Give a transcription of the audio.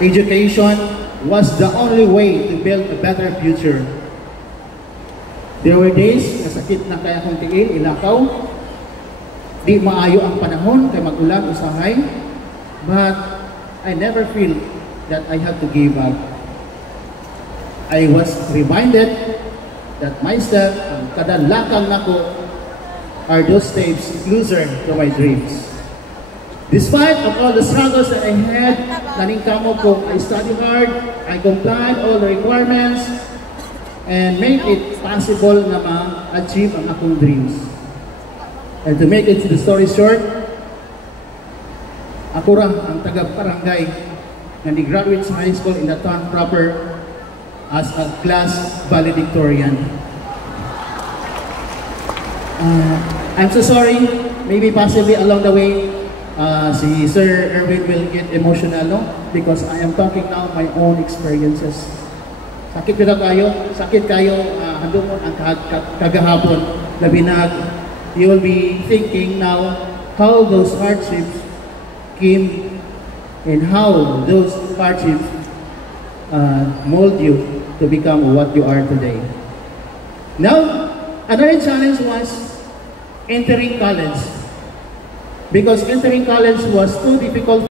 education was the only way to build a better future. There were days na sakit na kaya kong tiil, ilakaw, di maayo ang panahon, kay mag-ulan, usahay, but I never feel that I have to give up. I was reminded that myself, ang kadalakang nako, are those steps closer to my dreams. Despite of all the struggles that I had, naningkamo ko, I studied hard, I complied all the requirements, and made it possible na ma-achieve ang akong dreams. And to make it to the story short, ako ra ang taga-barangay na ni-graduate sa high school in the town proper as a class valedictorian. I'm so sorry, maybe possibly along the way, si Sir Erwin will get emotional, no? Because I am talking now my own experiences. Sakit kayo, handumon ang kagahapon, labinag. You will be thinking now how those hardships came and how those hardships mold you to become what you are today. Now, another challenge was entering college. Because entering college was too difficult